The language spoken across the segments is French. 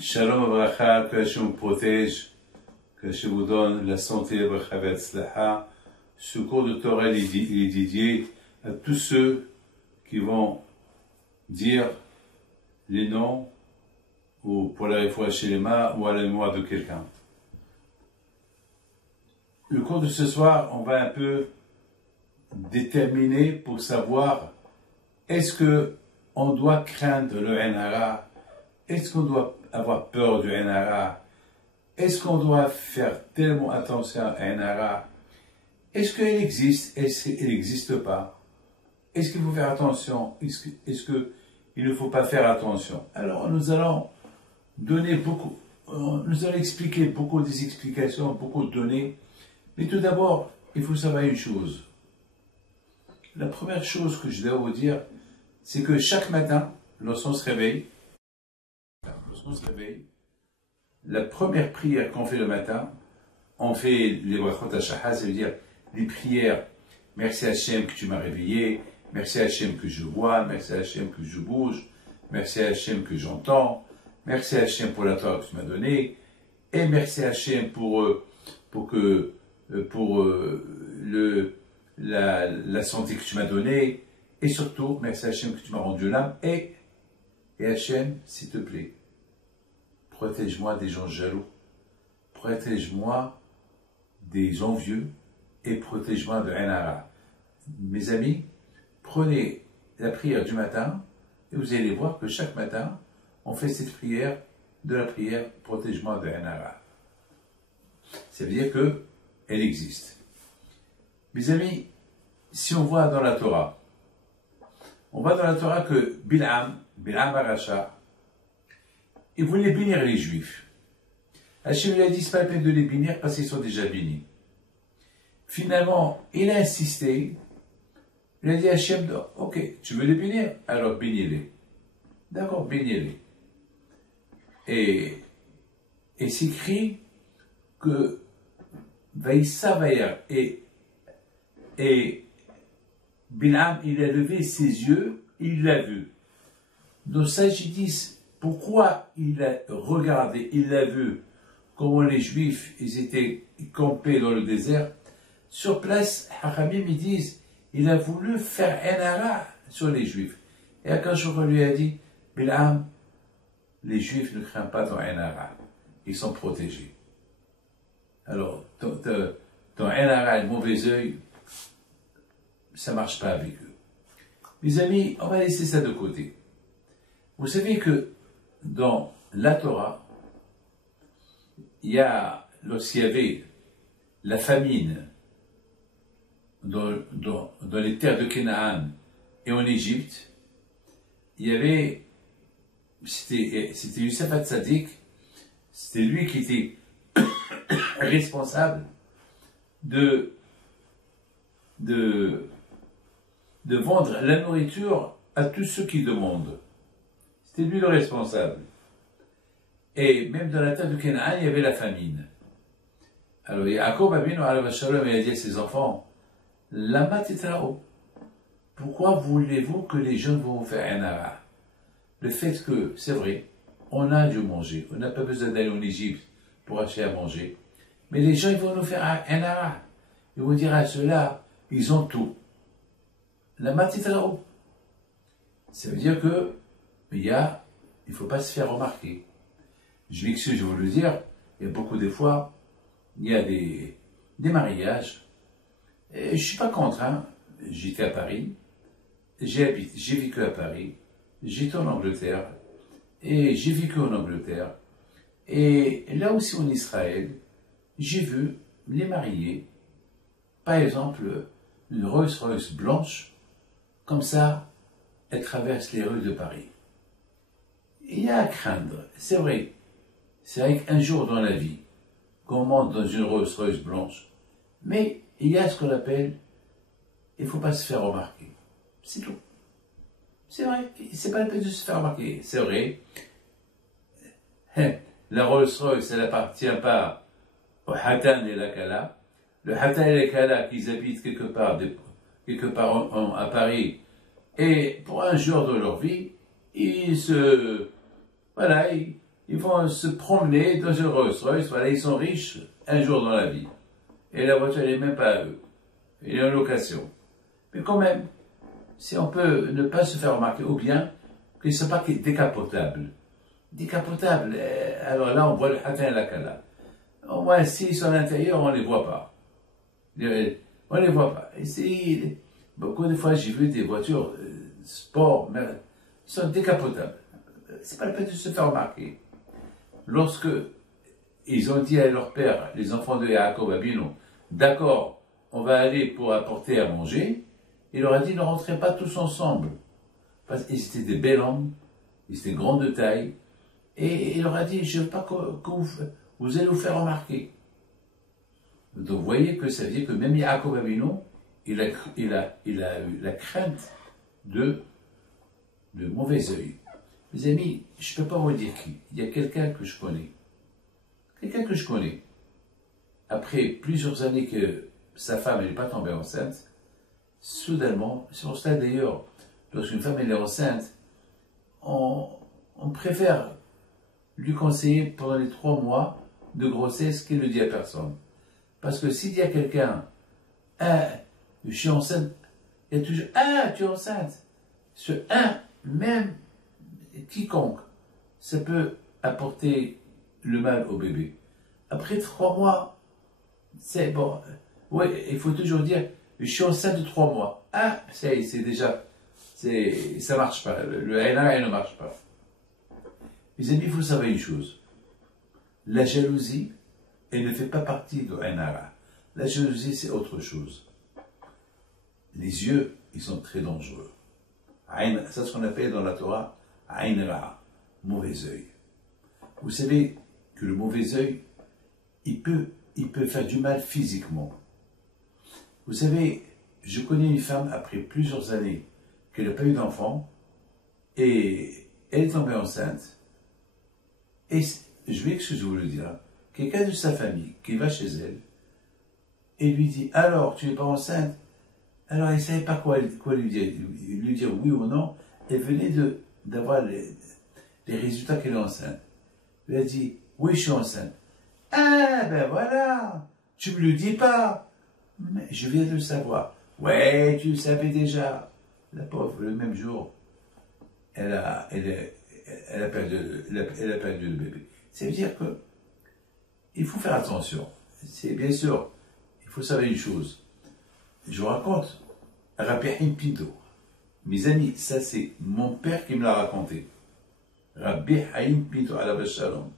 Shalom Abracha, que Hachem vous protège, que Hachem vous donne la santé, Abracha Vetzlacha. Ce cours de Torah est dédié à tous ceux qui vont dire les noms ou pour la réfoua chez les mains ou à la mémoire de quelqu'un. Le cours de ce soir, on va un peu déterminer pour savoir est-ce que on doit craindre le Ain Hara, est-ce qu'on doit avoir peur du Ain Hara, est-ce qu'on doit faire tellement attention à Ain Hara, est-ce qu'elle existe, est-ce qu'elle n'existe pas, est-ce qu'il faut faire attention, est-ce qu'il ne faut pas faire attention. Alors nous allons donner beaucoup, nous allons expliquer beaucoup des explications, beaucoup de données, mais tout d'abord, il faut savoir une chose. La première chose que je dois vous dire, c'est que chaque matin, lorsqu'on se réveille, la première prière qu'on fait le matin, on fait les brachot hashachar, ça veut dire les prières. Merci Hachem que tu m'as réveillé, merci Hachem que je vois, merci Hachem que je bouge, merci Hachem que j'entends, merci Hachem pour la Torah que tu m'as donnée, et merci Hachem pour la santé que tu m'as donnée, et surtout, merci Hachem que tu m'as rendu l'âme, et Hachem, s'il te plaît, protège-moi des gens jaloux, protège-moi des envieux, et protège-moi de Ain Hara. Mes amis, prenez la prière du matin, et vous allez voir que chaque matin, on fait cette prière de la prière, protège-moi de Ain Hara. Ça veut dire qu'elle existe. Mes amis, si on voit dans la Torah, on voit dans la Torah que Bil'am Aracha, il voulait bénir les Juifs. Hachem lui a dit, c'est pas la peine de les bénir parce qu'ils sont déjà bénis. Finalement, il a insisté, il a dit à Hachem, ok, tu veux les bénir, alors bénis-les. D'accord, bénis-les. Et c'est écrit que Vaïssa Vaïr et Bil'am, il a levé ses yeux, il l'a vu. Nos sages disent, pourquoi il a regardé, il l'a vu, comment les Juifs, ils étaient campés dans le désert. Sur place, Hachamim, ils disent, il a voulu faire Ain Hara sur les Juifs. Et Akash lui a dit, Bil'am, les Juifs ne craignent pas ton Ain Hara, ils sont protégés. Alors, ton Ain Hara, le mauvais œil, ça ne marche pas avec eux. Mes amis, on va laisser ça de côté. Vous savez que dans la Torah, lorsqu'il y avait la famine dans les terres de Canaan et en Égypte, il y avait, c'était Youssef Hatzadik, c'était lui qui était responsable de vendre la nourriture à tous ceux qui demandent. C'était lui le responsable. Et même dans la terre de Canaan, il y avait la famine. Alors, Yaakov Abinu alayhi shalom, il a dit à ses enfants, Lama titrao, pourquoi voulez-vous que les gens vont faire Ain Hara? Le fait que, c'est vrai, on a dû manger, on n'a pas besoin d'aller en Égypte pour acheter à manger, mais les gens ils vont nous faire Ain Hara. Ils vont dire à ceux-là, ils ont tout. Lama titrao. Ça veut dire que, il ne faut pas se faire remarquer. Je m'excuse, je vais vous le dire, il y a beaucoup de fois, il y a des mariages, et je ne suis pas contre, hein. J'étais à Paris, j'ai vécu à Paris, j'étais en Angleterre, et j'ai vécu en Angleterre, et là aussi en Israël, j'ai vu les mariés, par exemple, une Rolls-Royce blanche, comme ça, elle traverse les rues de Paris. Il y a à craindre, c'est vrai qu'un jour dans la vie, qu'on monte dans une Rolls-Royce blanche, mais il y a ce qu'on appelle, il ne faut pas se faire remarquer. C'est tout. C'est vrai, c'est pas la peine de se faire remarquer. C'est vrai, la Rolls-Royce, elle n'appartient pas au Hatan et la Kala. Le Hatan et la Kala, qu'ils habitent quelque part à Paris, et pour un jour de leur vie, ils ils vont se promener dans une Rolls-Royce, voilà, ils sont riches un jour dans la vie. Et la voiture, elle n'est même pas à eux. Elle est en location. Mais quand même, si on peut ne pas se faire remarquer, ou bien qu'ils ne sont pas décapotables. Décapotables, alors là, on voit le hatin et la kala. Au moins, s'ils sont à l'intérieur, on ne les voit pas. On ne les voit pas. Et beaucoup de fois, j'ai vu des voitures sport, mais ils sont décapotables. C'est pas la peine de se faire remarquer. Lorsque ils ont dit à leur père, les enfants de Yaakov Abino, d'accord, on va aller pour apporter à manger, il leur a dit ne rentrez pas tous ensemble. Parce qu'ils étaient des bels hommes, ils étaient grands de taille, et il leur a dit je ne veux pas que vous allez vous faire remarquer. Donc vous voyez que ça veut dire que même Yaakov Abino, il a eu la crainte de mauvais œil. Mes amis, je ne peux pas vous dire qui. Il y a quelqu'un que je connais. Quelqu'un que je connais. Après plusieurs années que sa femme n'est pas tombée enceinte, soudainement, c'est pour cela d'ailleurs, lorsqu'une femme est enceinte, on préfère lui conseiller pendant les 3 mois de grossesse qu'il ne le dit à personne. Parce que s'il dit à quelqu'un, je suis enceinte, il y a toujours, tu es enceinte. Ce même quiconque, ça peut apporter le mal au bébé. Après 3 mois, c'est bon. Oui, il faut toujours dire, je suis enceinte de 3 mois. C'est déjà, ça marche pas. Le NRA ne marche pas. Mes amis, il faut savoir une chose. La jalousie, elle ne fait pas partie de NRA. La jalousie, c'est autre chose. Les yeux, ils sont très dangereux. C'est ce qu'on appelle dans la Torah, Ain Ra, mauvais œil. Vous savez que le mauvais œil, il peut faire du mal physiquement. Vous savez, je connais une femme, après plusieurs années, qu'elle n'a pas eu d'enfant, et elle est tombée enceinte, et je vais excuser vous le dire, quelqu'un de sa famille qui va chez elle, et lui dit, alors, tu n'es pas enceinte? Alors, elle ne savait pas quoi lui dire oui ou non, elle venait d'avoir les résultats qu'elle est enceinte. Elle a dit, oui, je suis enceinte. Ben voilà, tu me le dis pas. Mais je viens de le savoir. Ouais, tu le savais déjà. La pauvre, le même jour, elle a perdu le bébé. Ça veut dire que il faut faire attention. C'est bien sûr, il faut savoir une chose. Je vous raconte Rabbi Haim Pinto. Mes amis, ça c'est mon père qui me l'a raconté. Rabbi Haim Pinto, alav shalom.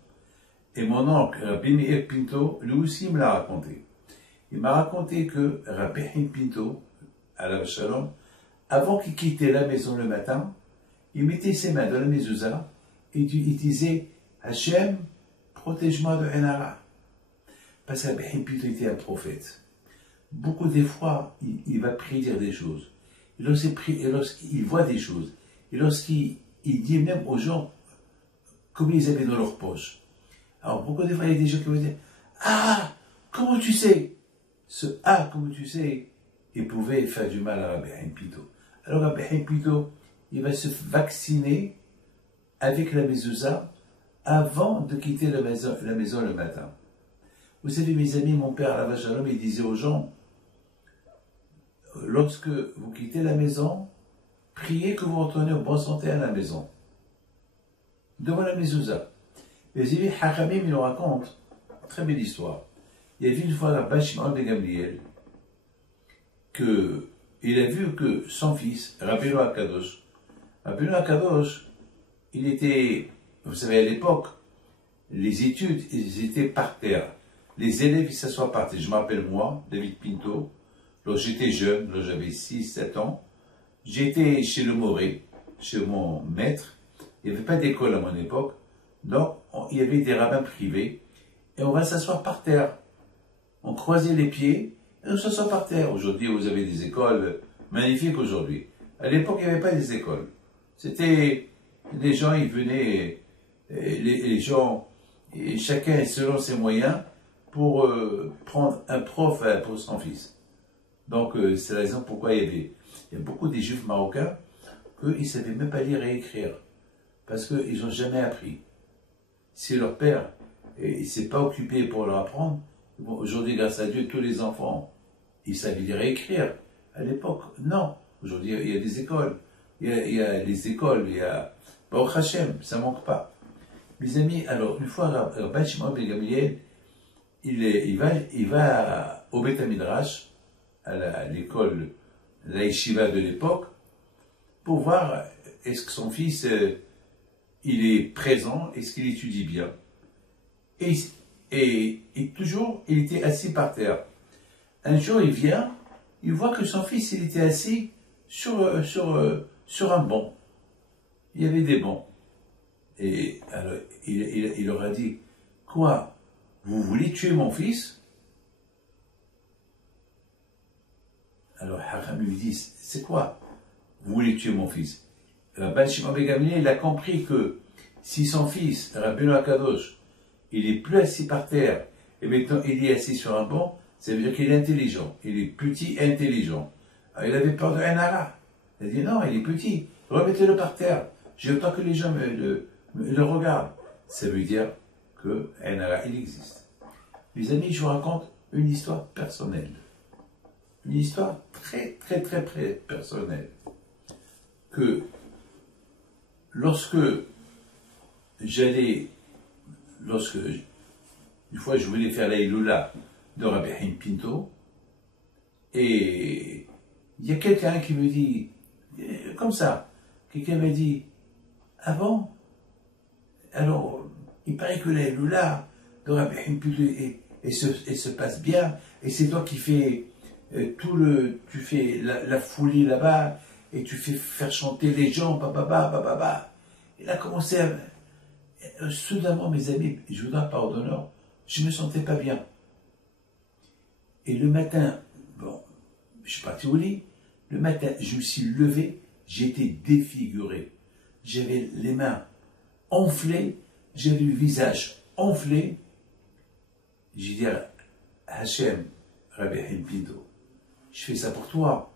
Et mon oncle, Rabbi Meir Pinto, lui aussi me l'a raconté. Il m'a raconté que Rabbi Haim Pinto, alav shalom, avant qu'il quittait la maison le matin, il mettait ses mains dans la mezouza et il disait Hachem, protège-moi de Enara. Parce que Rabbi Haim Pinto était un prophète. Beaucoup des fois, il va prédire des choses. Et lorsqu'il voit des choses, et lorsqu'il dit même aux gens combien ils avaient dans leur poche. Alors, beaucoup des fois, il y a des gens qui vont dire comment tu sais? Ce comment tu sais, il pouvait faire du mal à Rabbi Haim Pinto. Alors, Rabbi Haim Pinto, il va se vacciner avec la mezouza avant de quitter la maison le matin. Vous savez, mes amis, mon père, alav shalom, il disait aux gens, lorsque vous quittez la maison, priez que vous retournez en bonne santé à la maison. Devant la mezouza. Mais il y a Hachamim, il nous raconte, très belle histoire. Il y a vu une fois Rabbi Shimon ben Gamliel, il a vu que son fils, Rabbeinu HaKadosh, il était, vous savez, à l'époque, les études, ils étaient par terre. Les élèves, ils s'assoient par terre. Je m'appelle moi, David Pinto. Lorsque j'étais jeune, lorsque j'avais 6-7 ans, j'étais chez le Moré, chez mon maître. Il n'y avait pas d'école à mon époque. Donc, il y avait des rabbins privés. Et on va s'asseoir par terre. On croisait les pieds et on s'assoit par terre. Aujourd'hui, vous avez des écoles magnifiques aujourd'hui. À l'époque, il n'y avait pas des écoles. C'était, les gens, ils venaient, les gens, et chacun selon ses moyens, pour prendre un prof pour son fils. Donc, c'est la raison pourquoi il y a beaucoup de juifs marocains qu'ils ne savaient même pas lire et écrire. Parce qu'ils n'ont jamais appris. si leur père ne s'est pas occupé pour leur apprendre, bon, aujourd'hui, grâce à Dieu, tous les enfants, ils savaient lire et écrire. À l'époque, non. Aujourd'hui, il y a des écoles. Il y a des écoles, il y a... Baruch Hashem, ça ne manque pas. Mes amis, alors, une fois, Rabbi Shimon ben Gamliel, il va au Beth Midrash, à l'école, la yeshiva de l'époque, pour voir est-ce que son fils, il est présent, est-ce qu'il étudie bien. Et toujours, il était assis par terre. Un jour, il vient, il voit que son fils, il était assis sur un banc. Il y avait des bancs. Et alors, il leur a dit, quoi, vous voulez tuer mon fils? Alors, Haram lui dit, c'est quoi, vous voulez tuer mon fils? Rabbi Shimon ben Gamliel, il a compris que si son fils, Rabbeinu Akadosh, il est plus assis par terre, et maintenant il est assis sur un banc, ça veut dire qu'il est intelligent. Il est petit et intelligent. Alors, il avait peur de Enara. Il a dit, non, il est petit, remettez-le par terre. J'ai autant que les gens le regardent. Ça veut dire que Enara, il existe. Mes amis, je vous raconte une histoire personnelle. Une histoire très, très, très, très personnelle. Que lorsque une fois je voulais faire la Iloula de Rabbi Haim Pinto, et il y a quelqu'un qui me dit, comme ça, quelqu'un m'a dit, ah bon? Alors, il paraît que la Iloula de Rabbi Haim Pinto se passe bien, et c'est toi qui fais tu fais la folie là-bas, et tu fais faire chanter les gens, bababa. Il a commencé à... Soudainement, mes amis, je vous donne par d'honneur, je ne me sentais pas bien. Et le matin, bon, je suis parti au lit, le matin, je me suis levé, j'étais défiguré. J'avais les mains enflées, j'avais le visage enflé. J'ai dit à Hachem, Rabbi Haim Pinto, je fais ça pour toi.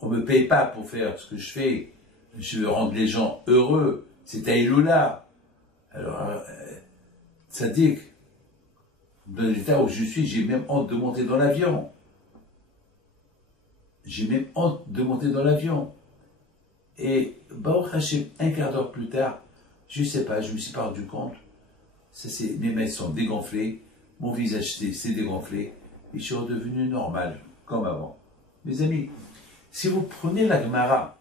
On ne me paye pas pour faire ce que je fais. Je veux rendre les gens heureux. C'est Aïloula. Alors, ça dit que dans l'état où je suis, j'ai même honte de monter dans l'avion. J'ai même honte de monter dans l'avion. Et, Baruch Hashem, un quart d'heure plus tard, je ne sais pas, je ne me suis pas rendu compte. Mes mains sont dégonflées, mon visage s'est dégonflé, et je suis redevenu normal, comme avant. Mes amis, si vous prenez la Gemara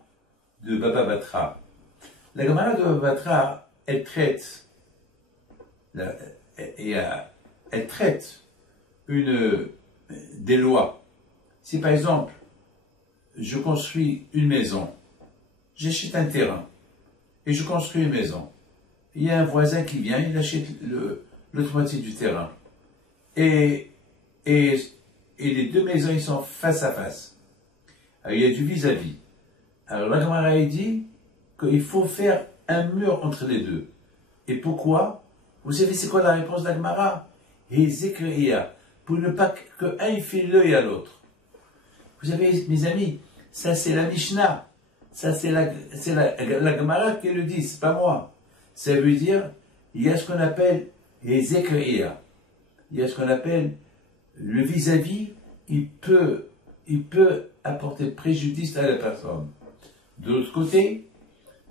de Baba Batra, la Gemara de Baba Batra, elle traite des lois. Si par exemple, je construis une maison, j'achète un terrain, et je construis une maison. Il y a un voisin qui vient, il achète l'autre moitié du terrain. Et les deux maisons, ils sont face à face. Alors, il y a du vis-à-vis. Alors, la Gemara a dit qu'il faut faire un mur entre les deux. Et pourquoi? Vous savez, c'est quoi la réponse de la Gemara? Pour ne pas qu'un file l'œil à l'autre. Vous savez, mes amis, ça c'est la Mishnah. Ça c'est la Gemara qui le dit, c'est pas moi. Ça veut dire, il y a ce qu'on appelle les écrits. Il y a ce qu'on appelle le vis-à-vis, il peut apporter préjudice à la personne. De l'autre côté,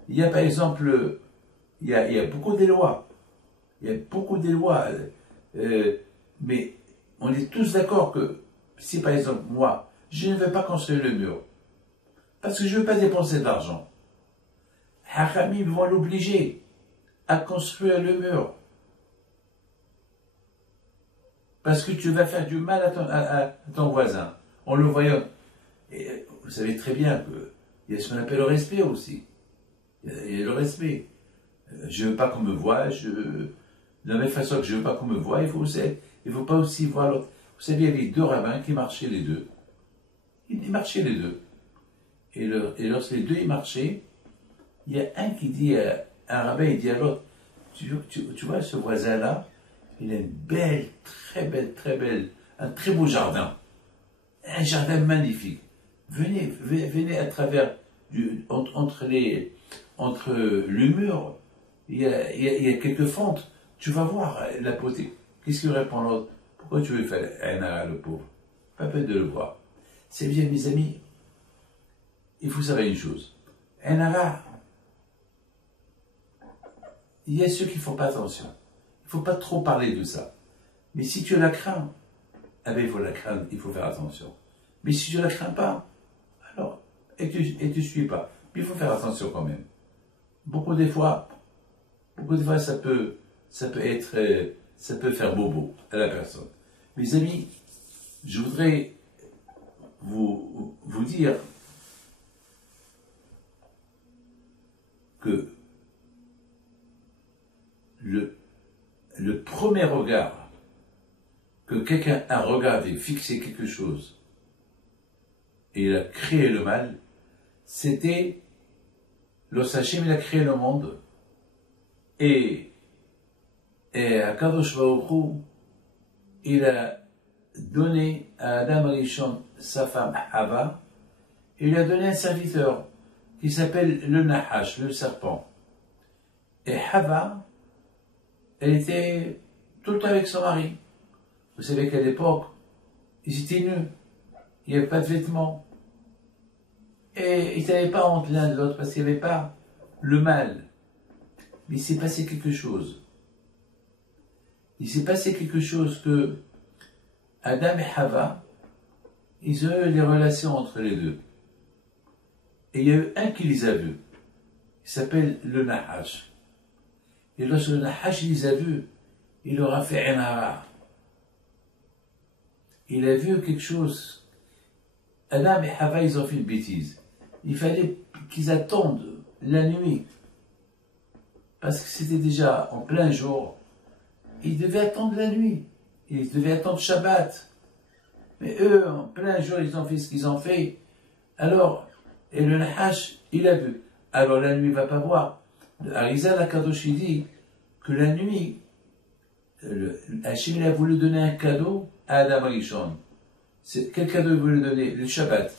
il y a par exemple, il y a beaucoup de lois. Il y a beaucoup de lois. Mais on est tous d'accord que si par exemple, moi, je ne veux pas construire le mur, parce que je ne veux pas dépenser d'argent, Hachamim vont l'obliger à construire le mur. Parce que tu vas faire du mal à ton voisin, en le voyant. Et vous savez très bien qu'il y a ce qu'on appelle le respect aussi. Il y a le respect. Je ne veux pas qu'on me voie, de la même façon que je ne veux pas qu'on me voie, il ne faut pas aussi voir l'autre. Vous savez, il y avait deux rabbins qui marchaient les deux. Ils marchaient les deux. Et lorsque les deux ils marchaient, il y a un qui dit, un rabbin, il dit à l'autre, tu vois ce voisin-là, il a une belle, très belle, un très beau jardin. Un jardin magnifique. Venez à travers, entre le mur, il y a quelques fentes. tu vas voir la beauté. Qu'est-ce qu'il répond l'autre? Pourquoi tu veux faire un ara, le pauvre? Pas peine de le voir. C'est bien, mes amis, il faut savoir une chose. Un ara, il y a ceux qui ne font pas attention. Il ne faut pas trop parler de ça. Mais si tu la crains, eh bien, il faut la craindre, il faut faire attention. Mais si tu ne la crains pas, alors, et tu ne suis pas, mais il faut faire attention quand même. Beaucoup de fois, ça peut faire bobo à la personne. Mes amis, je voudrais vous dire que le premier regard que quelqu'un a regardé, fixé quelque chose, et il a créé le mal, c'était lorsque Hachem il a créé le monde, et Akadosh Baruch Hu, il a donné à Adam Rishon sa femme Hava, et il lui a donné un serviteur qui s'appelle le Nahash, le serpent. Et Hava, elle était tout le temps avec son mari. Vous savez qu'à l'époque, ils étaient nus, il n'y avait pas de vêtements. Et ils n'avaient pas honte l'un de l'autre parce qu'il n'y avait pas le mal. Mais il s'est passé quelque chose. Il s'est passé quelque chose que Adam et Hava, ils ont eu des relations entre les deux. Et il y a eu un qui les a vus. Il s'appelle le Nahash. Et lorsque le Nahash les a vus, il leur a fait un hara. Il a vu quelque chose. Adam et Hava, ils ont fait une bêtise. Il fallait qu'ils attendent la nuit. Parce que c'était déjà en plein jour. Ils devaient attendre la nuit. Ils devaient attendre Shabbat. Mais eux, en plein jour, ils ont fait ce qu'ils ont fait. Alors, et le Nahash, il a vu. Alors la nuit, il ne va pas voir. Le Harizal Akadosh dit que la nuit, Hachem a voulu donner un cadeau à Adam Rishon. Quel cadeau il voulait donner? Le Shabbat.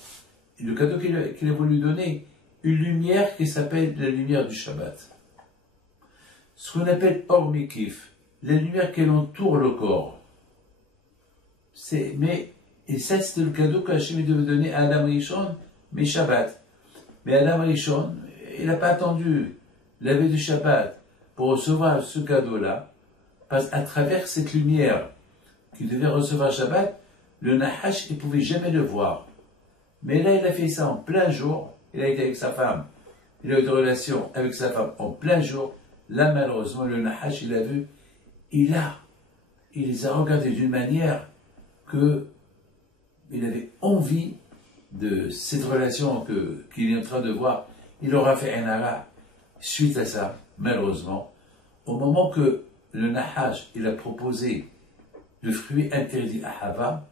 Et le cadeau qu'il a voulu donner, une lumière qui s'appelle la lumière du Shabbat. Ce qu'on appelle Or Mikif, la lumière qui entoure le corps. Et ça, c'était le cadeau qu'Hachem devait donner à Adam Rishon, mais Shabbat. Mais Adam Rishon, il n'a pas attendu la veille du Shabbat pour recevoir ce cadeau-là, parce qu'à travers cette lumière qu'il devait recevoir Shabbat, le Nahash, il ne pouvait jamais le voir. Mais là, il a fait ça en plein jour, il a été avec sa femme, il a eu des relations avec sa femme en plein jour. Là, malheureusement, le Nahash, il a vu, il les a regardés d'une manière que il avait envie de cette relation qu'il est en train de voir. Il aura fait un hara. Suite à ça, malheureusement, au moment que le Nahash, il a proposé le fruit interdit à Hava,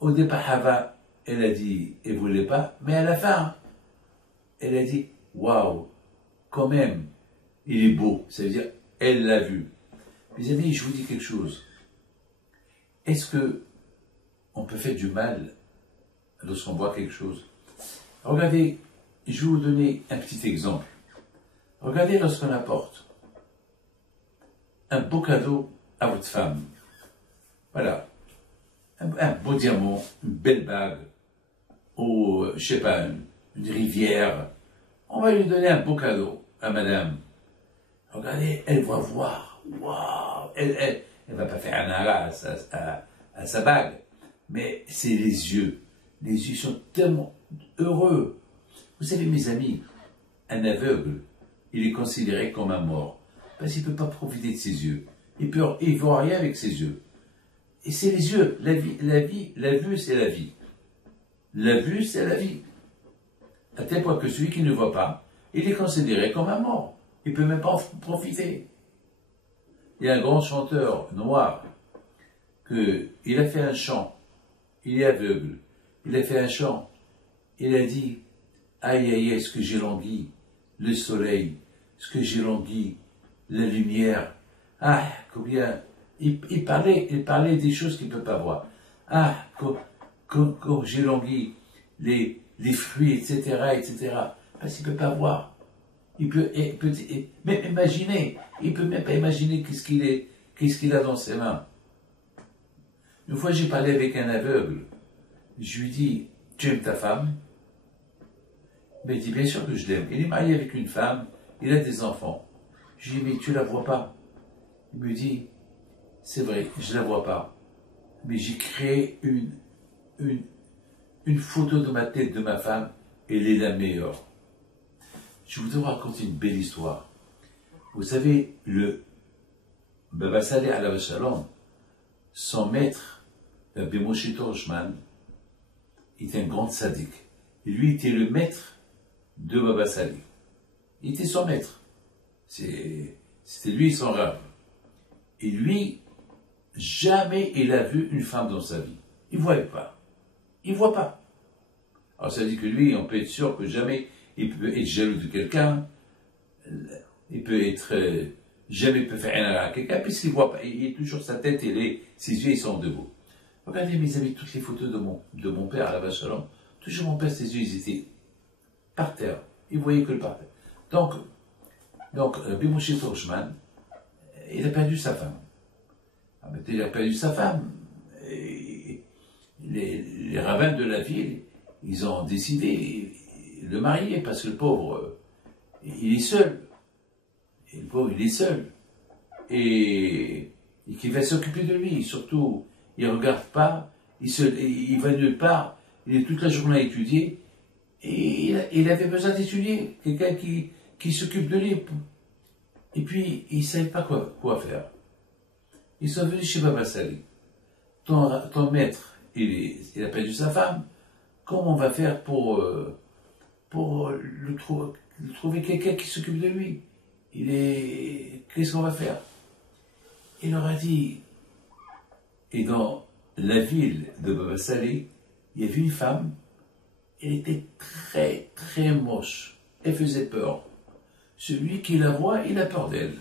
au départ, Hava, elle a dit, elle ne voulait pas, mais à la fin, elle a dit, waouh, quand même, il est beau. Ça veut dire, elle l'a vu. Mes amis, je vous dis quelque chose. Est-ce que on peut faire du mal lorsqu'on voit quelque chose? Regardez, je vais vous donner un petit exemple. Regardez lorsqu'on apporte un beau cadeau à votre femme. Voilà. Un beau diamant, une belle bague, ou, je sais pas, une rivière. On va lui donner un beau cadeau à madame. Regardez, elle va voir. Waouh! Elle va pas faire un hara à sa bague. Mais c'est les yeux. Les yeux sont tellement heureux. Vous savez, mes amis, un aveugle, il est considéré comme un mort. Parce qu'il ne peut pas profiter de ses yeux. Il ne voit rien avec ses yeux. Et c'est les yeux. La vue, c'est la vie. La vue, c'est la vie. À tel point que celui qui ne voit pas, il est considéré comme un mort. Il ne peut même pas en profiter. Il y a un grand chanteur noir, il a fait un chant. Il est aveugle. Il a fait un chant. Il a dit, aïe aïe aïe, ce que j'ai langui, le soleil, ce que j'ai langui, la lumière. Ah, combien. Il parlait des choses qu'il ne peut pas voir. Ah, quand j'ai langui les fruits, etc., etc. Parce qu'il ne peut pas voir. même imaginer, il peut même pas imaginer qu'est-ce qu'il a dans ses mains. Une fois, j'ai parlé avec un aveugle. Je lui dis, tu aimes ta femme? Mais il dit, bien sûr que je l'aime. Il est marié avec une femme, il a des enfants. Je lui dis, mais tu la vois pas? Il me dit, c'est vrai, je la vois pas. Mais j'ai créé une photo de ma tête de ma femme, elle est la meilleure. Je voudrais vous raconter une belle histoire. Vous savez, le Baba Saleh alayhi salam, son maître, Rabbi Moshe Torshman, était un grand sadique. Et lui était le maître de Baba Saleh. Il était son maître. C'était lui son rave. Et lui, jamais il a vu une femme dans sa vie. Il ne voyait pas. Il ne voit pas. Alors ça dit que lui, on peut être sûr que jamais il peut être jaloux de quelqu'un. Il peut être... jamais il peut faire rien à quelqu'un puisqu'il ne voit pas. Il est toujours sa tête et ses yeux ils sont debout. Regardez mes amis, toutes les photos de mon père à la vache Shalom. Toujours mon père, ses yeux ils étaient par terre. Il voyait que le par terre. Donc Rabbi Moshe Torshman, il a perdu sa femme. Il a perdu sa femme. Et les rabbins de la ville, ils ont décidé de le marier parce que le pauvre, il est seul. Et le pauvre, il est seul. Et qu'il va s'occuper de lui. Surtout, il ne regarde pas, il va nulle part, il est toute la journée à étudier. Et il avait besoin d'étudier. Quelqu'un qui s'occupe de lui. Et puis, il ne savait pas quoi faire. Ils sont venus chez Baba Saleh. Ton maître, il a perdu sa femme. Comment on va faire pour trouver quelqu'un qui s'occupe de lui? Qu'est-ce qu'on va faire? Il leur a dit, et dans la ville de Baba Saleh, il y avait une femme, elle était très très moche, elle faisait peur. Celui qui la voit, il a peur d'elle.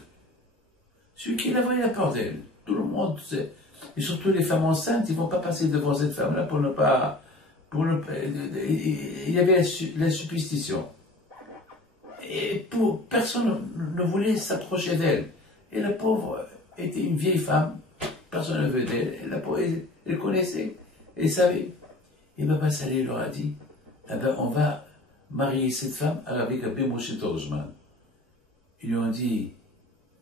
Celui qui la voit, il a peur d'elle. Tout le monde sait. Et surtout les femmes enceintes, ils ne vont pas passer devant cette femme-là pour ne pas... il y avait la superstition. Et personne ne voulait s'approcher d'elle. Et la pauvre était une vieille femme, personne ne veut d'elle. Et la pauvre, elle connaissait, elle savait. Et Baba Saleh leur a dit, eh ben, on va marier cette femme avec Rabbi Moshe Torshman. Ils lui ont dit,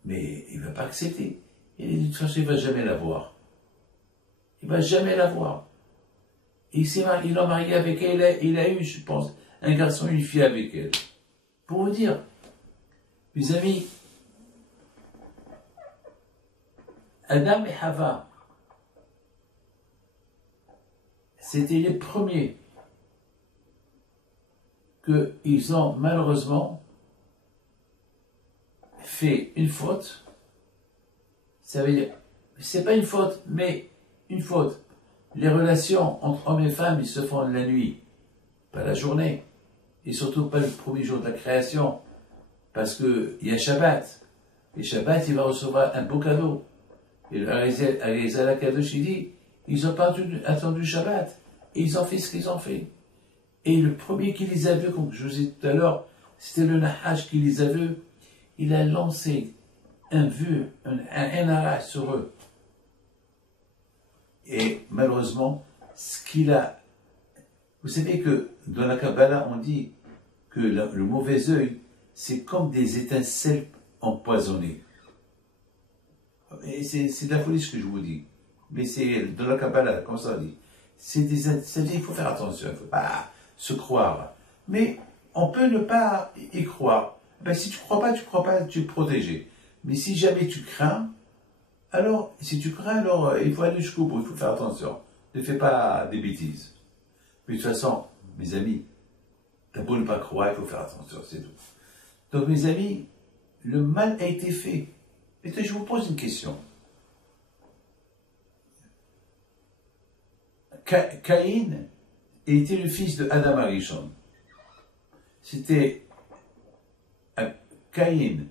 mais il ne va pas accepter. Il a dit, de toute façon, il ne va jamais la voir. Il ne va jamais la voir. Et il l'a marié avec elle, il a eu, je pense, un garçon et une fille avec elle. Pour vous dire, mes amis, Adam et Hava, c'était les premiers qu'ils ont malheureusement fait une faute. Ça veut dire, c'est pas une faute, mais une faute. Les relations entre hommes et femmes, ils se font la nuit, pas la journée. Et surtout pas le premier jour de la création, parce qu'il y a Shabbat. Et Shabbat, il va recevoir un beau cadeau. Et le Arizal Kadosh, il dit, ils n'ont pas attendu Shabbat. Et ils ont fait ce qu'ils ont fait. Et le premier qui les a vus, comme je vous ai dit tout à l'heure, c'était le Nahash qui les a vus. Il a lancé un arrache sur eux. Et malheureusement, ce qu'il a... Vous savez que dans la Kabbalah, on dit que le mauvais œil, c'est comme des étincelles empoisonnées. Et c'est de la folie ce que je vous dis. Mais c'est dans la Kabbalah, comme ça on dit. Il faut faire attention, il ne faut pas se croire. Mais on peut ne pas y croire. Ben, si tu ne crois pas, tu es protégé. Mais si jamais tu crains, alors, si tu crains, alors il faut aller jusqu'au bout, il faut faire attention. Ne fais pas des bêtises. Mais de toute façon, mes amis, t'as beau ne pas croire, il faut faire attention, c'est tout. Donc mes amis, le mal a été fait. Et je vous pose une question. Caïn était le fils de Adam Arishon. C'était Caïn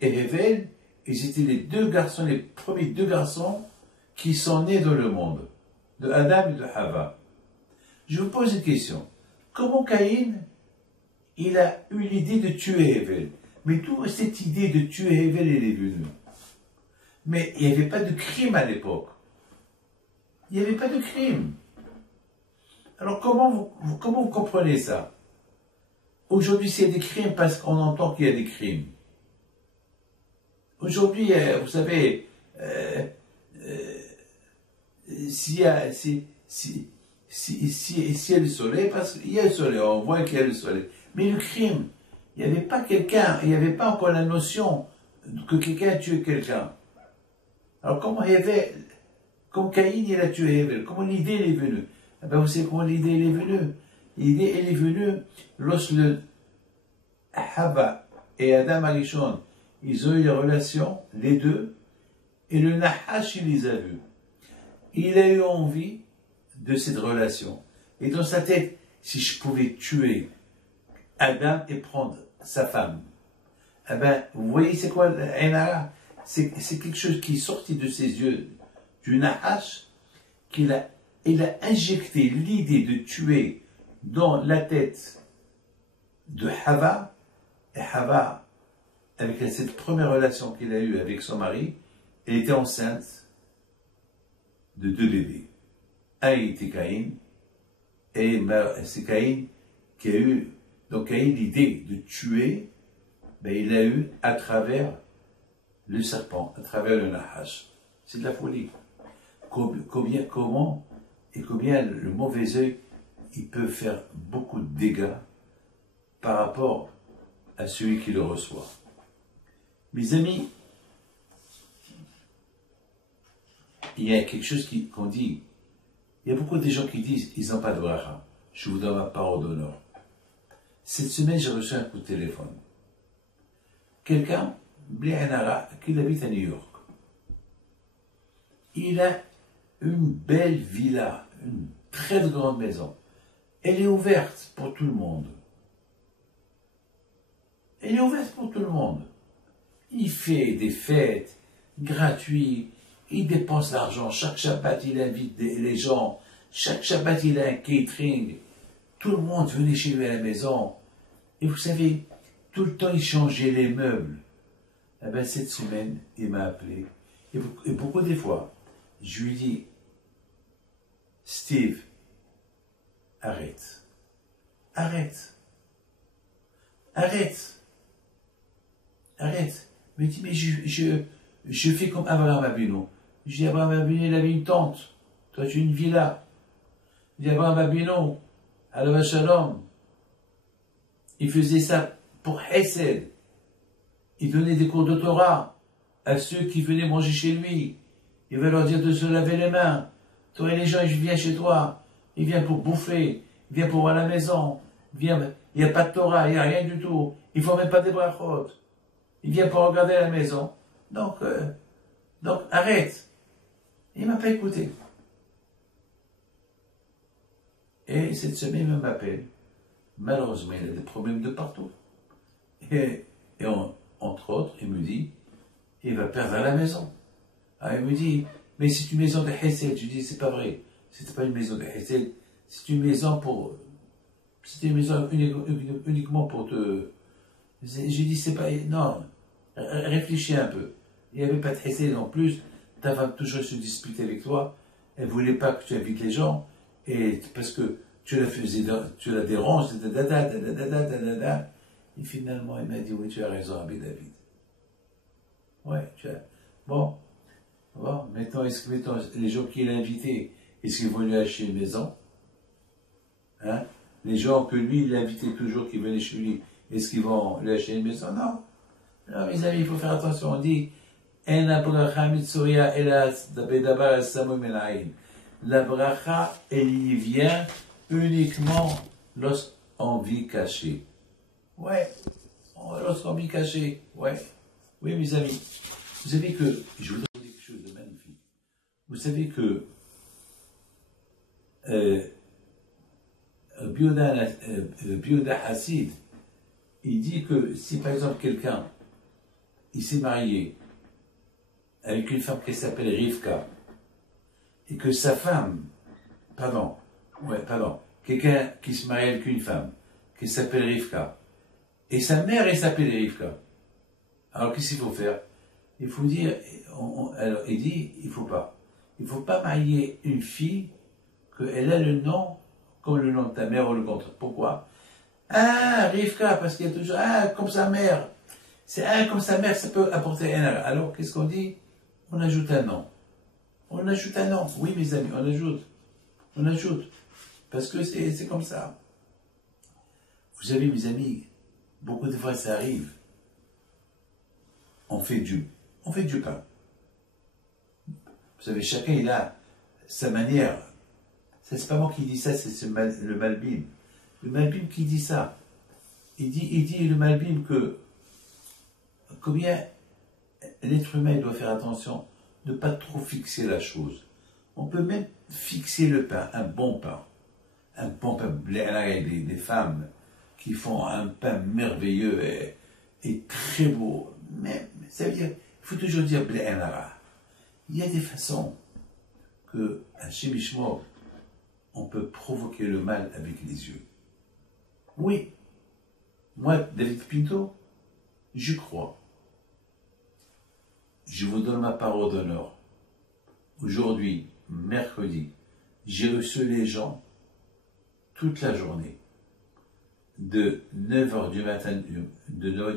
et Hevel, et c'était les premiers deux garçons qui sont nés dans le monde, de Adam et de Hava. Je vous pose une question. Comment Caïn, il a eu l'idée de tuer Hevel? Mais toute cette idée de tuer Hevel, elle est venue. Mais il n'y avait pas de crime à l'époque. Il n'y avait pas de crime. Alors comment vous comprenez ça? Aujourd'hui, s'il y a des crimes, parce qu'on entend qu'il y a des crimes. Aujourd'hui, vous savez, s'il y a le soleil, parce qu'il y a le soleil, on voit qu'il y a le soleil. Mais le crime, il n'y avait pas quelqu'un, il n'y avait pas encore la notion que quelqu'un a tué quelqu'un. Alors comment il y avait, comme Caïn, il a tué Hevel, comment l'idée est venue? Eh ben, vous savez comment l'idée est venue? L'idée elle est venue lorsque Hava et Adam Arishon, ils ont eu des relations, les deux, et le Nahash, il les a vus. Il a eu envie de cette relation. Et dans sa tête, si je pouvais tuer Adam et prendre sa femme, eh ben, vous voyez c'est quoi l'Ainara? C'est quelque chose qui est sorti de ses yeux, du Nahash, il a injecté l'idée de tuer dans la tête de Hava, et Hava, avec cette première relation qu'il a eue avec son mari, elle était enceinte de 2 bébés. Un était Caïn, et c'est Caïn qui a eu, donc Caïn, l'idée de tuer, ben, il l'a eu à travers le serpent, à travers le Nahash. C'est de la folie. Comment et combien le mauvais œil, il peut faire beaucoup de dégâts par rapport à celui qui le reçoit. Mes amis, il y a quelque chose qu'on dit. Il y a beaucoup de gens qui disent ils n'ont pas de bracha. Je vous donne ma parole d'honneur. Cette semaine, j'ai reçu un coup de téléphone. Quelqu'un, Blianara, qui habite à New York. Il a une belle villa, une très grande maison. Elle est ouverte pour tout le monde. Elle est ouverte pour tout le monde. Il fait des fêtes gratuites, il dépense l'argent. Chaque Shabbat, il invite les gens. Chaque Shabbat, il a un catering. Tout le monde venait chez lui à la maison. Et vous savez, tout le temps, il changeait les meubles. Eh bien, cette semaine, il m'a appelé. Et beaucoup des fois, je lui dis, Steve, arrête. Arrête. Arrête. Arrête. Mais dis, mais je fais comme Abraham Abino. Je dis, Abraham Abino, il avait une tente. Toi, tu as une villa. Je dis, Abraham Abino, Alav Shalom, il faisait ça pour Hesed. Il donnait des cours de Torah à ceux qui venaient manger chez lui. Il va leur dire de se laver les mains. Toi et les gens, ils viennent chez toi. Ils viennent pour bouffer. Ils viennent pour voir la maison. Il n'y a pas de Torah, il n'y a rien du tout. Ils ne font même pas des brachot. Ils viennent pour regarder la maison. Donc arrête. Il ne m'a pas écouté. Et cette semaine, il m'appelle. Malheureusement, il a des problèmes de partout. Et entre autres, il me dit, il va perdre la maison. Alors il me dit, mais c'est une maison de Hesed. Je dis, c'est pas vrai. C'est pas une maison de Hesed. C'est une maison uniquement pour te... J'ai dit, c'est pas... Non, réfléchis un peu. Il n'y avait pas de Hesed en plus. Ta femme toujours se disputait avec toi. Elle ne voulait pas que tu invites les gens. Et parce que tu la déranges. Et finalement, il m'a dit, oui, tu as raison, Rabbi David. Ouais, Bon, maintenant, les gens qu'il a invités, est-ce qu'ils vont lui acheter une maison? Hein? Les gens que lui, il invitait toujours, qui venaient chez lui, est-ce qu'ils vont lui acheter une maison? Non. Non, mes amis, il faut faire attention. On dit, la bracha, elle y vient uniquement lorsqu'on vit caché. Ouais, lorsqu'on vit caché. Ouais. Oui, mes amis. Vous savez que, je vous donne quelque chose de magnifique. Vous savez que Bioda Hassid, il dit que si par exemple quelqu'un, il s'est marié avec une femme qui s'appelle Rivka, et que sa femme, quelqu'un qui se marie avec une femme qui s'appelle Rivka, et sa mère elle s'appelle Rivka, Alors qu'est-ce qu'il faut faire? Il faut dire, alors il dit, il faut pas. Il faut pas marier une fille qu'elle a le nom comme le nom de ta mère ou le contraire. Pourquoi? Ah, Rivka, parce qu'il y a toujours, ah, comme sa mère. C'est un comme sa mère, ça peut apporter un. Alors qu'est-ce qu'on dit? On ajoute un nom. On ajoute un nom. Oui, mes amis, on ajoute. On ajoute. Parce que c'est comme ça. Vous savez, mes amis, beaucoup de fois ça arrive. On fait du pain. Vous savez, chacun il a sa manière. C'est pas moi qui dis ça, c'est le Malbim. Le Malbim qui dit ça. Il dit le Malbim que combien l'être humain doit faire attention de ne pas trop fixer la chose. On peut même fixer le pain, un bon pain. Un bon pain. Il y a des femmes qui font un pain merveilleux et très beau. Mais ça veut dire, il faut toujours dire Blé'anara. Il y a des façons que, à Shemishmor, on peut provoquer le mal avec les yeux. Oui, moi, David Pinto, j'y crois. Je vous donne ma parole d'honneur. Aujourd'hui, mercredi, j'ai reçu les gens toute la journée, de 9h du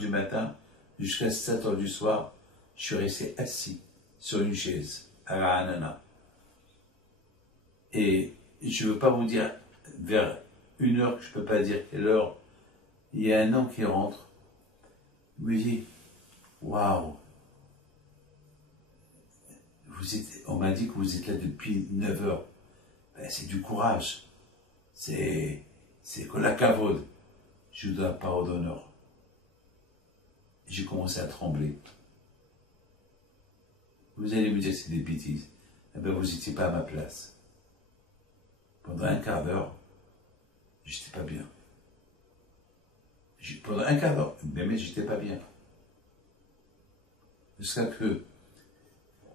matin jusqu'à 7h du soir. Je suis resté assis sur une chaise à Ra'anana. Et je ne veux pas vous dire vers 1h, je ne peux pas dire quelle heure, il y a un homme qui rentre, il me dit, waouh, on m'a dit que vous êtes là depuis 9h. Ben, c'est du courage. C'est que la cavode. Je vous donne la parole d'honneur. J'ai commencé à trembler. Vous allez me dire que c'est des bêtises. Eh bien, vous n'étiez pas à ma place. Pendant un quart d'heure, j'étais pas bien. Pendant un quart d'heure, mais j'étais pas bien. Jusqu'à que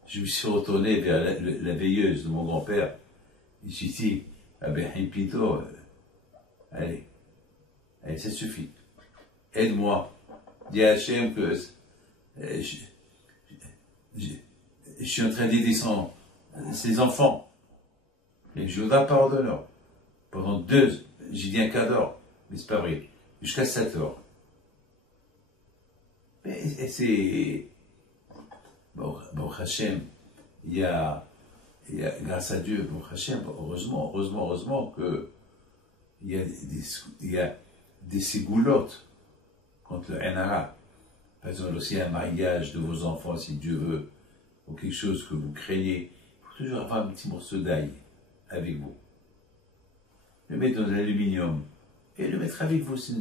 je me suis retourné vers la veilleuse de mon grand-père. Et j'ai dit, ah ben, Pinto, allez, ça suffit. Aide-moi. Dis à Hachem que je suis en train d'aider ses enfants. Et je vous donne parole d'honneur. Pendant j'ai dit un quart d'heure, mais c'est pas vrai. Jusqu'à 7h. Mais c'est... Bon, Hachem, il y a, grâce à Dieu, bon, Hachem, heureusement que il y a des ségoulottes contre le NRA. Par exemple, aussi un mariage de vos enfants, si Dieu veut, ou quelque chose que vous craignez, il faut toujours avoir un petit morceau d'ail avec vous. Le mettre dans l'aluminium et le mettre avec vous, c'est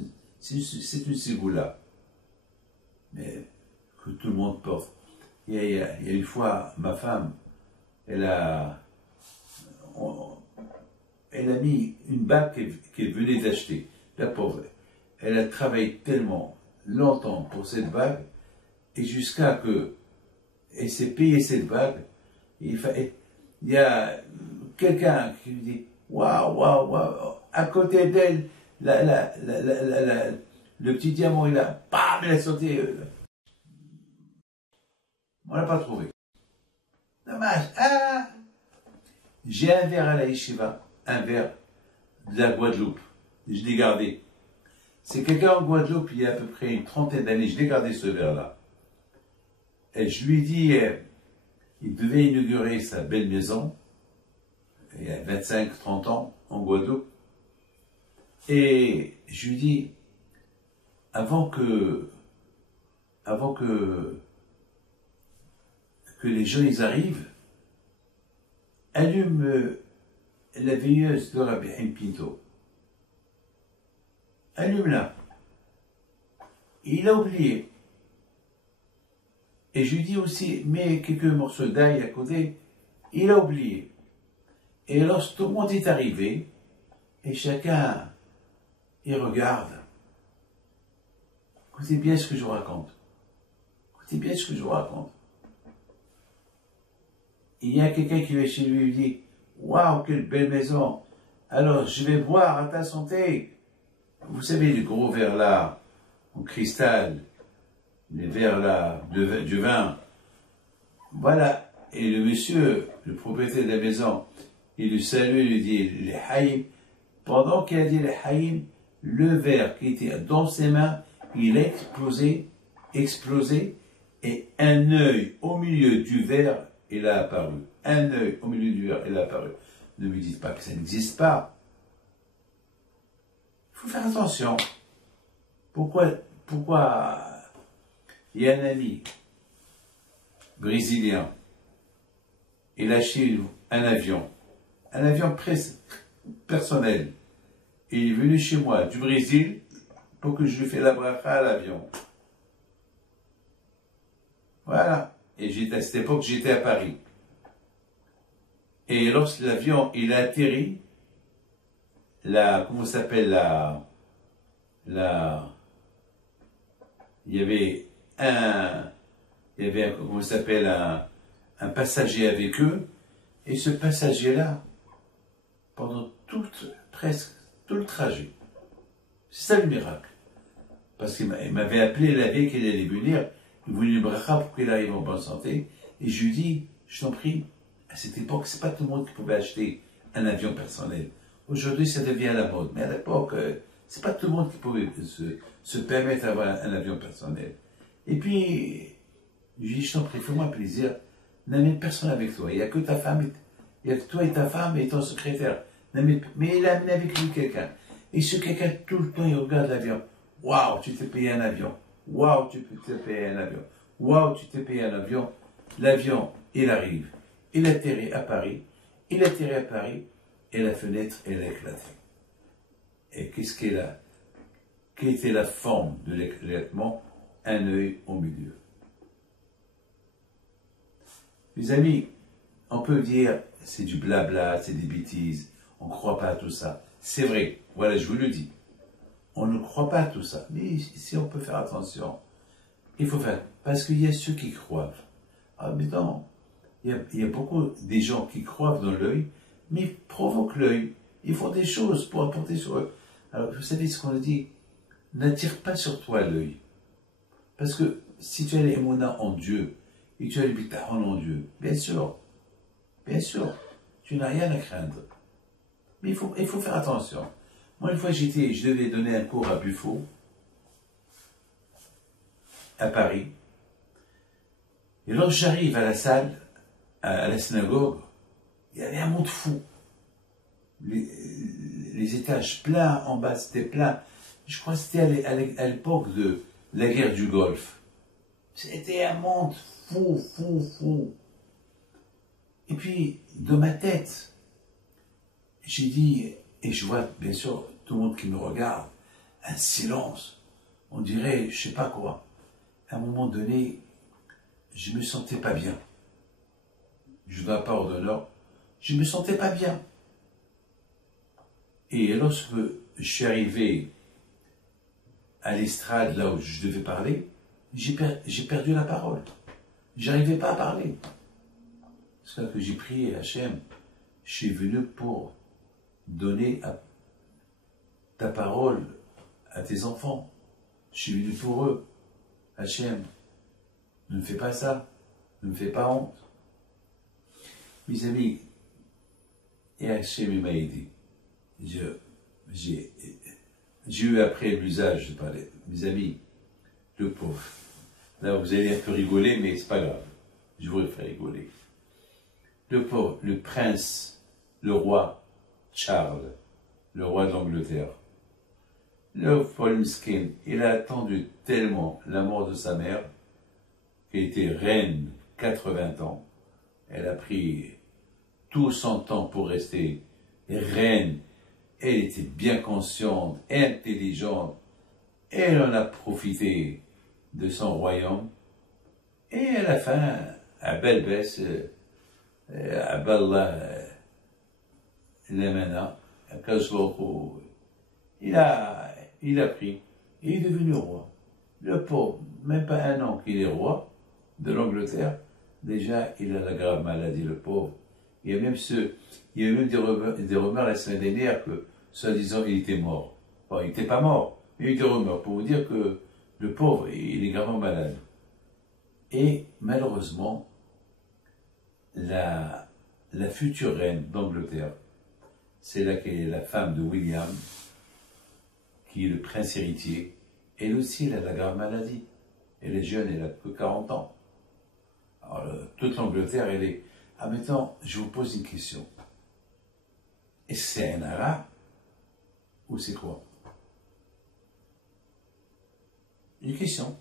une ségoula. Mais que tout le monde porte. Il y a une fois, ma femme, elle a mis une bague qu'elle venait d'acheter. La pauvre, elle a travaillé tellement longtemps pour cette bague, et jusqu'à que elle s'est payée cette bague, il y a quelqu'un qui lui dit waouh, à côté d'elle, le petit diamant, il a, bam, il a sauté. On l'a pas trouvé. Dommage. Ah, j'ai un verre à la yeshiva, un verre de la Guadeloupe. Je l'ai gardé. C'est quelqu'un en Guadeloupe, il y a à peu près une trentaine d'années, je l'ai gardé ce verre-là. Et je lui ai dit, il devait inaugurer sa belle maison, il y a 25-30 ans, en Guadeloupe. Et je lui ai dit, avant que les gens ils arrivent, allume la veilleuse de Rabbi Pinto. Allume-la. Il a oublié. Et je lui dis aussi, mets quelques morceaux d'ail à côté. Il a oublié. Et lorsque tout le monde est arrivé, et chacun, il regarde. Écoutez bien ce que je vous raconte. Écoutez bien ce que je vous raconte. Il y a quelqu'un qui va chez lui et lui dit, waouh, quelle belle maison. Alors, je vais boire à ta santé. Vous savez, le gros verre là, en cristal, les verres là, du vin. Voilà. Et le monsieur, le propriétaire de la maison, il lui salue, il lui dit les haïm. Pendant qu'il a dit les haïm, le verre qui était dans ses mains, il a explosé, et un œil au milieu du verre, il a apparu. Un œil au milieu du verre, il a apparu. Ne me dites pas que ça n'existe pas. Il faut faire attention. Pourquoi il y a un ami brésilien, il a acheté un avion personnel. Et il est venu chez moi du Brésil pour que je lui fasse la bracha à l'avion. Voilà. Et à cette époque, j'étais à Paris. Et lorsque l'avion, il a atterri, comment ça s'appelle, il y avait comment ça s'appelle, un passager avec eux, et ce passager-là, pendant presque tout le trajet, c'est ça le miracle. Parce qu'il m'avait appelé la veille qu'il allait venir, il voulait une bracha pour qu'il arrive en bonne santé, et je lui dis, je t'en prie, à cette époque, c'est pas tout le monde qui pouvait acheter un avion personnel. Aujourd'hui, ça devient la mode, mais à l'époque, c'est pas tout le monde qui pouvait se permettre d'avoir un avion personnel. Et puis, je lui dis, je t'en prie, fais-moi plaisir, n'amène personne avec toi, il n'y a que ta femme, il y a que toi et ta femme et ton secrétaire. Mais il a amené avec lui quelqu'un. Et ce quelqu'un, tout le temps, il regarde l'avion. Waouh, tu t'es payé un avion. Waouh, tu t'es payé un avion. Waouh, tu t'es payé un avion. L'avion, il arrive. Il atterrit à Paris. Et la fenêtre, elle a éclaté. Et qu'est-ce qu'elle a? Quelle était la forme de l'éclatement? Un œil au milieu. Mes amis, on peut dire, c'est du blabla, c'est des bêtises, on ne croit pas à tout ça. C'est vrai, voilà, je vous le dis. On ne croit pas à tout ça. Mais si on peut faire attention, il faut faire. Parce qu'il y a ceux qui croient. Ah, mais non, il y a beaucoup des gens qui croient dans l'œil, mais ils provoquent l'œil. Ils font des choses pour apporter sur eux. Alors, vous savez ce qu'on a dit? N'attire pas sur toi l'œil. Parce que si tu as l'émouna en Dieu, et tu as le bitachon en Dieu, bien sûr, tu n'as rien à craindre. Mais il faut faire attention. Moi, une fois, je devais donner un cours à Buffo, à Paris. Et lorsque j'arrive à la salle, à la synagogue, il y avait un monde fou. Les étages pleins, en bas, c'était plein. Je crois que c'était à l'époque de la guerre du Golfe. C'était un monde fou. Et puis, dans ma tête, j'ai dit, et je vois bien sûr tout le monde qui me regarde, un silence. On dirait, je sais pas quoi. À un moment donné, je me sentais pas bien. Je ne dois pas ordonner, je me sentais pas bien. Et lorsque je suis arrivé à l'estrade, là où je devais parler, j'ai perdu la parole. J'arrivais pas à parler. C'est là que j'ai prié Hachem. Je suis venu pour donner ta parole à tes enfants. Je suis venu pour eux. Hachem, ne me fais pas ça. Ne me fais pas honte. Mes amis, et Hachem m'a aidé. J'ai eu après l'usage de parler. Mes amis, le pauvre. Là, vous allez un peu rigoler, mais c'est pas grave. Je vous ferai rigoler. Le pauvre, le prince, le roi Charles, le roi d'Angleterre. Le Paul Miskin, il a attendu tellement la mort de sa mère, qui était reine 80 ans. Elle a pris tout son temps pour rester reine. Elle était bien consciente, intelligente. Elle en a profité de son royaume. Et à la fin, à Belbès, à Ballah, Lemana, à Kazloko, il a pris, et il est devenu roi. Le pauvre, même pas un an qu'il est roi de l'Angleterre, déjà il a la grave maladie, le pauvre. Il y a même des rumeurs la semaine dernière que, soi-disant, il était mort. Bon, il n'était pas mort, mais il y a eu des rumeurs pour vous dire que Le pauvre, il est gravement malade. Et malheureusement, la future reine d'Angleterre, c'est là qu'elle est la femme de William, qui est le prince héritier. Elle aussi, elle a la grave maladie. Elle est jeune, elle a que 40 ans. Alors, toute l'Angleterre, elle est... Ah, maintenant, je vous pose une question. Est-ce que c'est un arabe ou c'est quoi? Une question.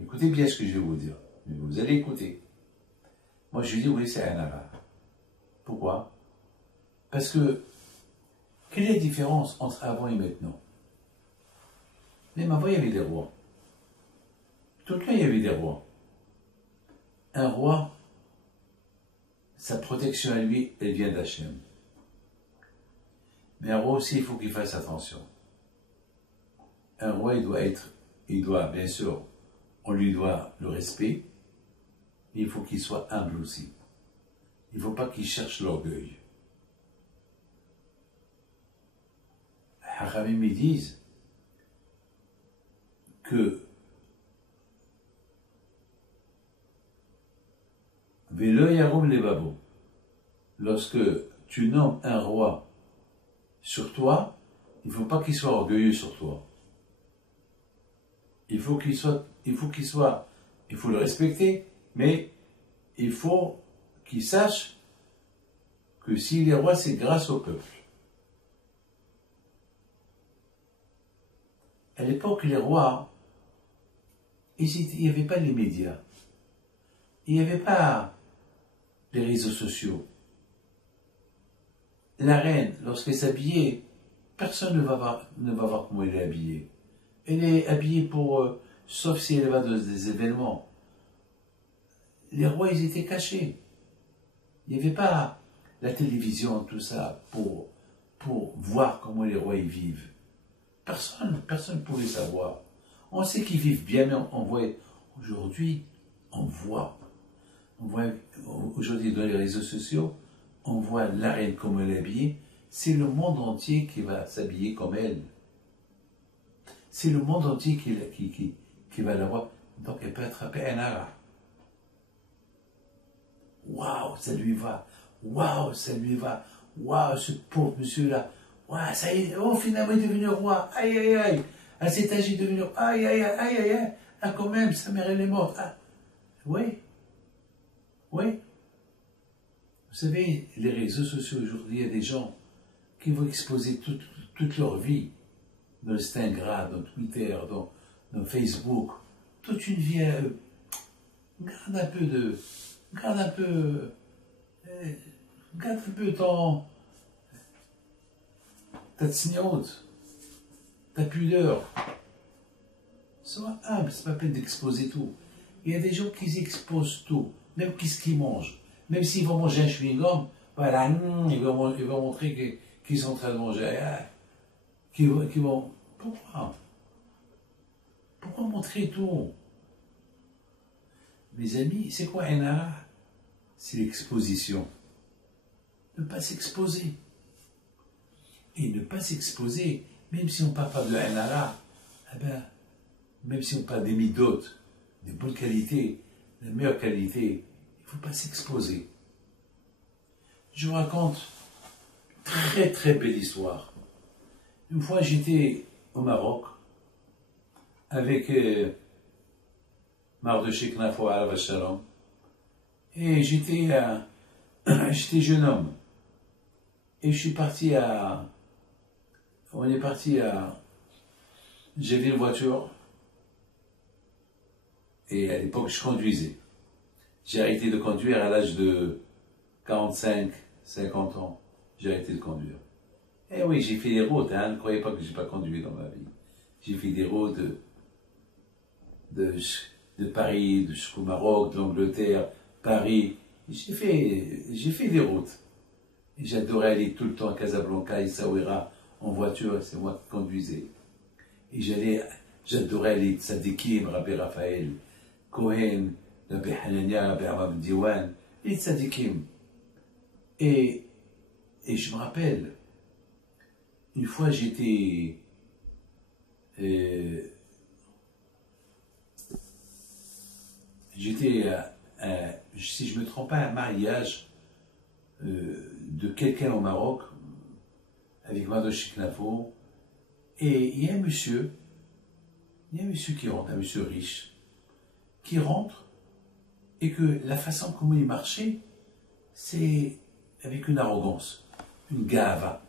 Écoutez bien ce que je vais vous dire. Vous allez écouter. Moi, je dis oui, c'est un arabe. Pourquoi? Parce que, quelle est la différence entre avant et maintenant? Même avant, il y avait des rois. Tout le temps, il y avait des rois. Un roi, sa protection à lui, elle vient d'Hachem. Mais un roi aussi, il faut qu'il fasse attention. Un roi, il doit, bien sûr, on lui doit le respect, mais il faut qu'il soit humble aussi. Il ne faut pas qu'il cherche l'orgueil. Haramim, ils disent que Velo yaroum les babos. Lorsque tu nommes un roi sur toi, il ne faut pas qu'il soit orgueilleux sur toi. Il faut le respecter, mais il faut qu'il sache que s'il est roi, c'est grâce au peuple. À l'époque, les rois, il n'y avait pas les médias, il n'y avait pas les réseaux sociaux. La reine, lorsqu'elle s'habillait, personne ne va voir comment elle est habillée. Elle est habillée sauf si elle va dans des événements. Les rois, ils étaient cachés. Il n'y avait pas la télévision, tout ça, pour voir comment les rois y vivent. Personne ne pouvait savoir. On sait qu'ils vivent bien, mais on voit, aujourd'hui, on voit aujourd'hui dans les réseaux sociaux, on voit la reine comme elle est habillée. C'est le monde entier qui va s'habiller comme elle. C'est le monde entier qui va la voir. Donc elle peut attraper un arabe. Waouh, ça lui va. Waouh, ça lui va. Waouh, ce pauvre monsieur-là. Waouh, ça y est, oh, finalement il est devenu roi. Aïe, aïe, aïe. À cet âge, il est devenu roi. Aïe, aïe, aïe, aïe, aïe, aïe. Ah, quand même, sa mère, elle est morte. Ah, oui. Oui. Vous savez, les réseaux sociaux aujourd'hui, il y a des gens qui vont exposer toute leur vie dans Instagram, dans Twitter, dans Facebook, toute une vie à eux. Garde un peu ta tsniout, ta pudeur. Sois humble, c'est pas peine d'exposer tout. Il y a des gens qui exposent tout, même qu'est-ce qu'ils mangent. Même s'ils vont manger un chewing-gum, voilà, ils vont montrer qu'ils sont en train de manger. Pourquoi? Pourquoi montrer tout? Mes amis, c'est quoi un art? C'est l'exposition. Ne pas s'exposer. Et ne pas s'exposer, même si on ne parle pas de un art, eh ben, même si on parle des midotes, des bonnes qualités, la meilleure qualité, il ne faut pas s'exposer. Je vous raconte une très très belle histoire. Une fois j'étais au Maroc avec Mardochée Knafo Alav Shalom et j'étais jeune homme et je suis parti j'avais une voiture et à l'époque je conduisais. J'ai arrêté de conduire à l'âge de 45, 50 ans. J'ai arrêté de conduire. Eh oui, j'ai fait des routes, hein. Ne croyez pas que je n'ai pas conduit dans ma vie. J'ai fait des routes de Paris, jusqu'au Maroc, de l'Angleterre, Paris. J'ai fait des routes. Et j'adorais aller tout le temps à Casablanca, Essaouira, en voiture, c'est moi qui conduisais. Et j'adorais aller tzadikim, Rabbi Raphaël, Cohen, Rabbi Hanania, Rabbi Amam Diwan, les tzadikim. Et je me rappelle, une fois j'étais J'étais, si je ne me trompe pas, à un mariage de quelqu'un au Maroc, avec Madoche Knafo, et il y a un monsieur qui rentre, un monsieur riche, qui rentre, et que la façon comment il marchait, c'est avec une arrogance, une gava.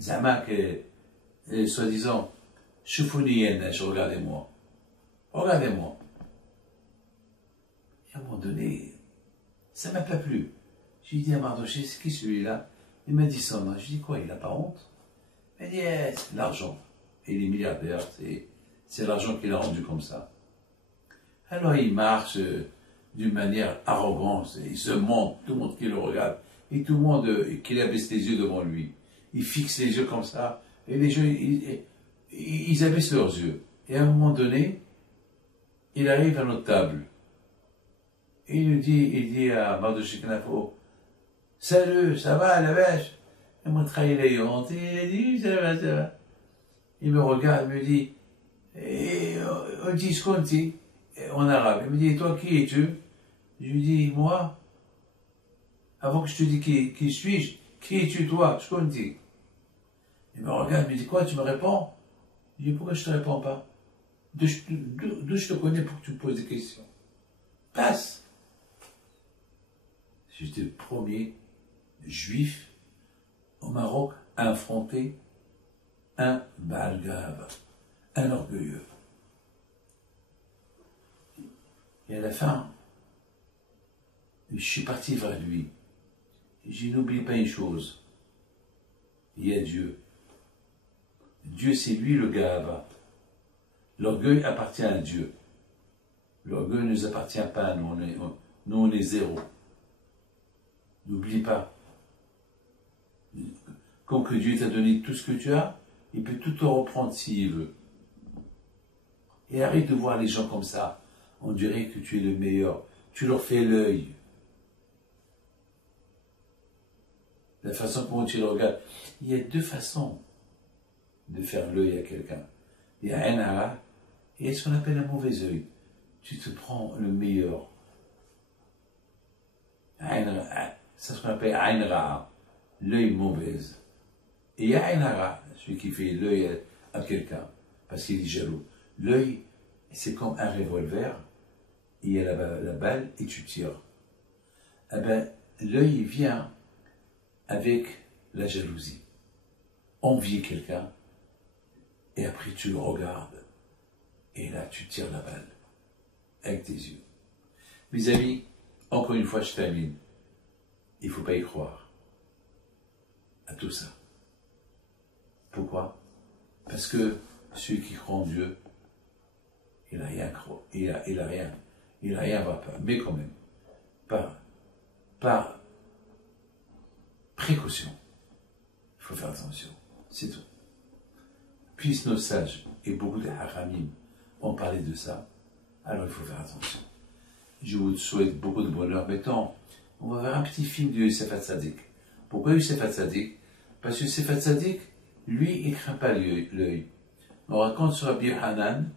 Zama que, soi-disant, choufounienne, regardez-moi. Regardez-moi. Et à un moment donné, ça ne m'a pas plu. J'ai dit à Mardoché, c'est qui celui-là? Il m'a dit son nom. Je dis quoi, il n'a pas honte? Il m'a dit, c'est l'argent. Et il est milliardaire, c'est l'argent qu'il a rendu comme ça. Alors il marche d'une manière arrogante, il se montre, tout le monde qui le regarde, et tout le monde qui abaisse les yeux devant lui. Il fixe les yeux comme ça, et les gens, ils abaissent leurs yeux. Et à un moment donné, il arrive à notre table. Et il dit à Mardoché Knafo, salut, ça va la vache? Il m'a trahi les hontes, il dit, ça va, ça va. Il me regarde, il me dit, on dit Sconti, en arabe. Il me dit, toi, qui es-tu? Je lui dis, moi, avant que je te dise qui suis-je, qui es-tu, toi, Sconti? Il me regarde, il me dit, quoi, tu me réponds? Je lui dis, pourquoi je ne te réponds pas? D'où je te connais pour que tu me poses des questions? Passe! J'étais le premier juif au Maroc à affronter un Balgave, un orgueilleux. Et à la fin, je suis parti vers lui. J'ai dit, n'oublie pas une chose, il y a Dieu. Dieu, c'est lui le Gava. L'orgueil appartient à Dieu. L'orgueil ne nous appartient pas à nous, on est zéro. N'oublie pas. Comme que Dieu t'a donné tout ce que tu as, il peut tout te reprendre s'il veut. Et arrête de voir les gens comme ça. On dirait que tu es le meilleur. Tu leur fais l'œil. La façon dont tu le regardes. Il y a deux façons de faire l'œil à quelqu'un. Il y a un ara et il y a ce qu'on appelle un mauvais œil. Tu te prends le meilleur. C'est ce qu'on appelle un ra, l'œil mauvais. Et il y a un ara, celui qui fait l'œil à quelqu'un, parce qu'il est jaloux. L'œil, c'est comme un revolver, il y a la balle et tu tires. Eh bien, l'œil vient avec la jalousie. Envier quelqu'un, et après tu le regardes, et là tu tires la balle, avec tes yeux. Mes amis, encore une fois je termine, il ne faut pas y croire à tout ça. Pourquoi? Parce que celui qui croit en Dieu, il n'a rien, il a rien à voir, mais quand même, par précaution, il faut faire attention, c'est tout. Puisque nos sages et beaucoup de haramim ont parlé de ça, alors il faut faire attention. Je vous souhaite beaucoup de bonheur. Maintenant, on va voir un petit film de Youssef Hatzadik. Pourquoi Youssef Hatzadik? Parce que Youssef Hatzadik, lui, il ne craint pas l'œil. On raconte sur Rabbi Hanan,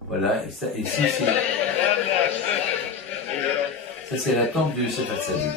voilà, et ça, ici, ça c'est la tombe de Youssef Hatzadik.